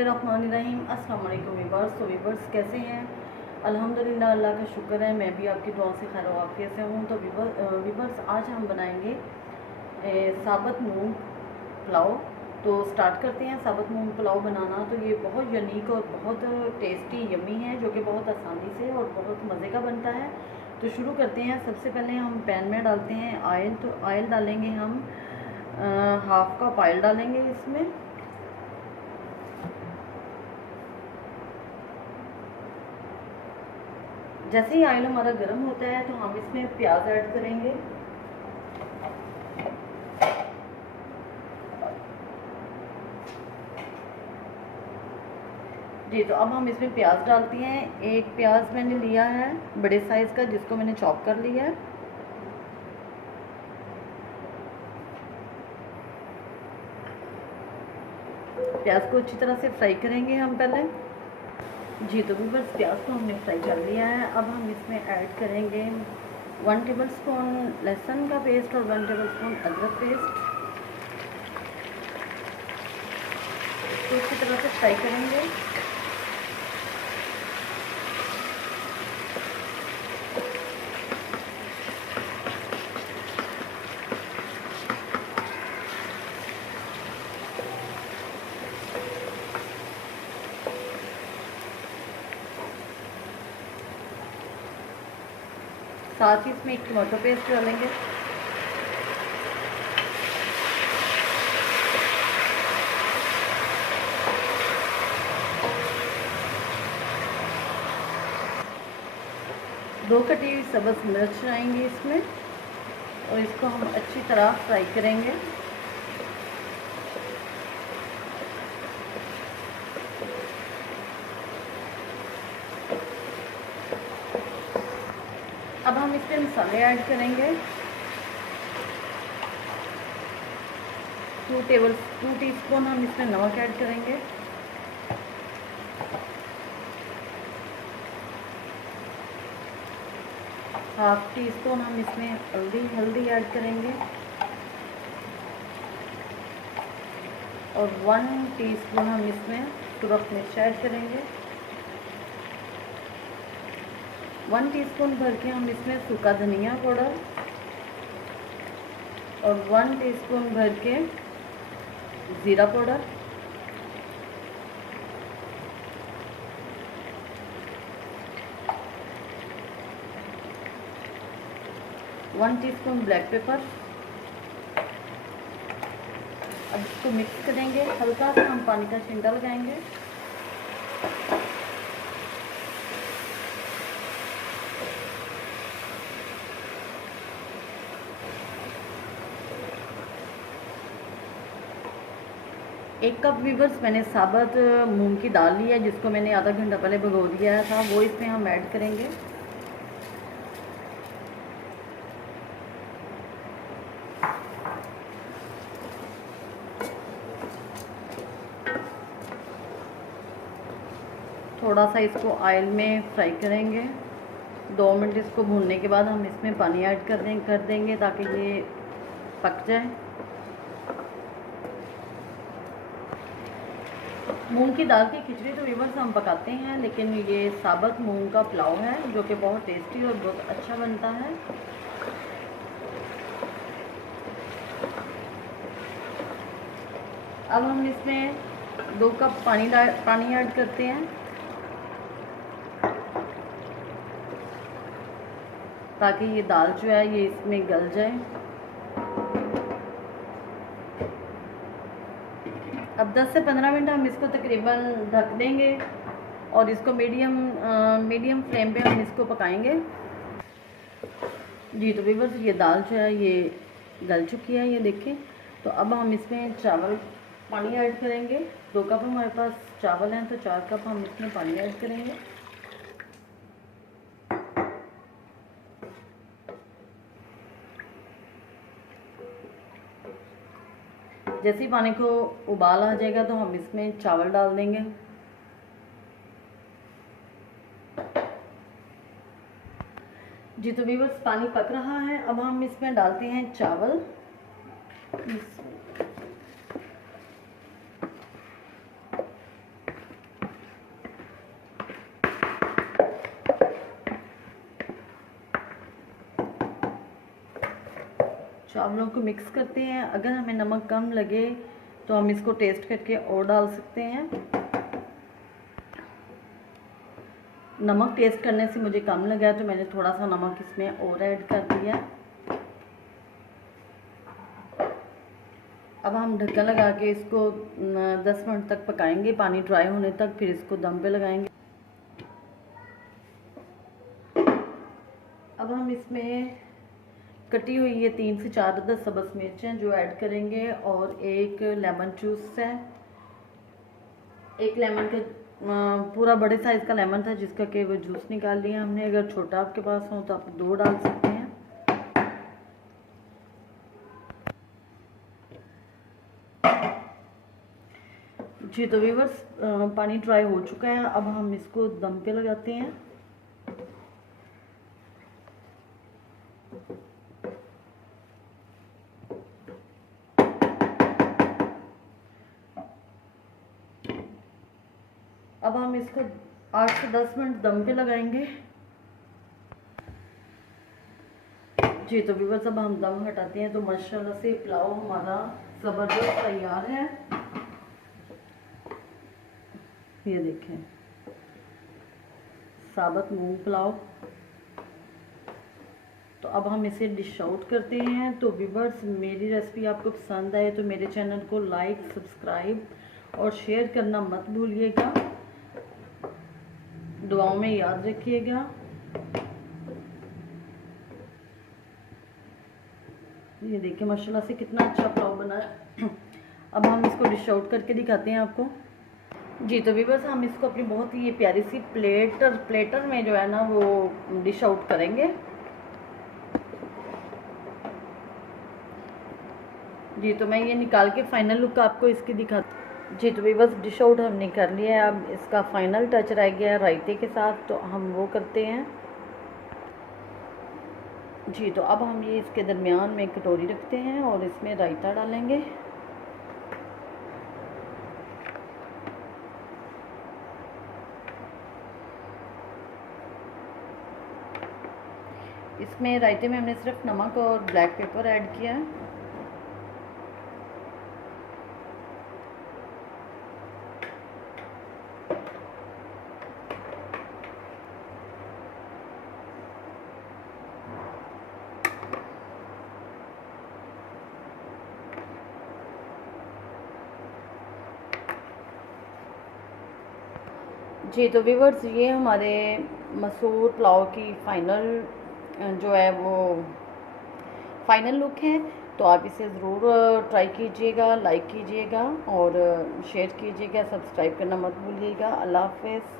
बिस्मिल्लाहिर्रहमानिर्रहीम। अस्सलाम वालेकुम वीवर्स। तो वीवर्स कैसे हैं? अल्हम्दुलिल्लाह, अल्लाह का शुक्र है, मैं भी आपकी दुआ से खैर वाफियत से हूँ। तो वीवर्स आज हम बनाएंगे साबुत मूंग पुलाव। तो स्टार्ट करते हैं साबुत मूंग पुलाव बनाना। तो ये बहुत यूनिक और बहुत टेस्टी यमी है, जो कि बहुत आसानी से और बहुत मज़े का बनता है। तो शुरू करते हैं। सबसे पहले हम पैन में डालते हैं ऑयल। तो ऑयल डालेंगे हम हाफ कप ऑयल डालेंगे इसमें। जैसे ही ऑयल हमारा गर्म होता है तो हम इसमें प्याज ऐड करेंगे। जी, तो अब हम इसमें प्याज डालते हैं। एक प्याज मैंने लिया है बड़े साइज़ का, जिसको मैंने चॉप कर लिया है। प्याज को अच्छी तरह से फ्राई करेंगे हम पहले। जी, तो बस प्याज को हमने फ्राई कर लिया है। अब हम इसमें ऐड करेंगे 1 टेबलस्पून लहसुन का पेस्ट और 1 टेबलस्पून अदरक पेस्ट। तो अच्छी तरह से फ्राई करेंगे। साथ ही इसमें एक टमाटो पेस्ट डालेंगे। दो कटी हुई सब्ज़ मिर्च आएंगी इसमें, और इसको हम अच्छी तरह फ्राई करेंगे। अब हम इसमें मसाले ऐड करेंगे। 2 टीस्पून हम इसमें नमक ऐड करेंगे। हाफ टी स्पून हम इसमें हल्दी ऐड करेंगे, और 1 टीस्पून हम इसमें सुरख मिर्च ऐड करेंगे। 1 टीस्पून भर के हम इसमें सूखा धनिया पाउडर, और 1 टीस्पून भर के ज़ीरा powder, one teaspoon black pepper. अब इसको मिक्स करेंगे। हल्का सा हम पानी का छिंटा लगाएंगे। एक कप वीवर्स मैंने साबुत मूंग की दाल ली है, जिसको मैंने आधा घंटा पहले भिगो दिया था, वो इसमें हम ऐड करेंगे। थोड़ा सा इसको ऑयल में फ्राई करेंगे। 2 मिनट इसको भूनने के बाद हम इसमें पानी ऐड कर देंगे ताकि ये पक जाए। मूंग की दाल की खिचड़ी तो वीवर्स हम पकाते हैं, लेकिन ये साबुत मूंग का पुलाव है, जो कि बहुत टेस्टी और बहुत अच्छा बनता है। अब हम इसमें 2 कप पानी ऐड करते हैं, ताकि ये दाल जो है ये इसमें गल जाए। अब 10 से 15 मिनट हम इसको तकरीबन ढक देंगे, और इसको मीडियम फ्लेम पे हम इसको पकाएंगे। जी, तो व्यूअर्स ये दाल जो है ये गल चुकी है, ये देखें। तो अब हम इसमें पानी ऐड करेंगे। 2 कप हमारे पास चावल हैं, तो 4 कप हम इसमें पानी ऐड करेंगे। जैसे ही पानी को उबाल आ जाएगा तो हम इसमें चावल डाल देंगे। जी, तो व्यूअर्स पानी पक रहा है। अब हम इसमें डालते हैं चावल। चावलों को मिक्स करते हैं। अगर हमें नमक कम लगे तो हम इसको टेस्ट करके और डाल सकते हैं। नमक टेस्ट करने से मुझे कम लगा तो मैंने थोड़ा सा नमक इसमें और ऐड कर दिया। अब हम ढक्कन लगा के इसको 10 मिनट तक पकाएंगे, पानी ड्राई होने तक, फिर इसको दम पे लगाएंगे। अब हम इसमें कटी हुई ये 3 से 4 अदद सब्ज़ मिर्चें जो ऐड करेंगे और एक लेमन जूस है। एक लेमन का पूरा बड़े साइज़ का लेमन था जिसका कि वो जूस निकाल लिया हमने। अगर छोटा आपके पास हो तो आप 2 डाल सकते हैं। जी तो व्यूअर्स, पानी ड्राई हो चुका है। अब हम इसको दम पे लगाते हैं। अब हम इसको 8 से 10 मिनट दम पे लगाएंगे। जी तो व्यूअर्स, अब हम दम हटाते हैं तो माशाल्लाह से पुलाव हमारा ज़बरदस्त तैयार है। ये देखें, साबुत मूंग पुलाव। तो अब हम इसे डिश आउट करते हैं। तो व्यूअर्स, मेरी रेसिपी आपको पसंद आए तो मेरे चैनल को लाइक, सब्सक्राइब और शेयर करना मत भूलिएगा। दुआओं में याद रखिएगा। ये देखिए माशाल्लाह से कितना अच्छा पुलाव बना है। अब हम इसको डिश आउट करके दिखाते हैं आपको। जी तो व्यूअर्स, हम इसको अपनी बहुत ही प्यारी सी प्लेटर में जो है ना वो डिश आउट करेंगे। जी तो मैं ये निकाल के फाइनल लुक आपको इसकी दिखा। जी तो व्यूअर्स, डिश आउट हमने कर लिया है। अब इसका फाइनल टच रह गया है रायते के साथ, तो हम वो करते हैं। जी तो अब हम ये इसके दरमियान में कटोरी रखते हैं और इसमें रायता डालेंगे। इसमें रायते में हमने सिर्फ नमक और ब्लैक पेपर ऐड किया है। जी तो व्यूअर्स, ये हमारे मसूर पुलाव की फाइनल जो है वो फाइनल लुक है। तो आप इसे ज़रूर ट्राई कीजिएगा, लाइक कीजिएगा और शेयर कीजिएगा, सब्सक्राइब करना मत भूलिएगा। अल्लाह हाफ़िज़।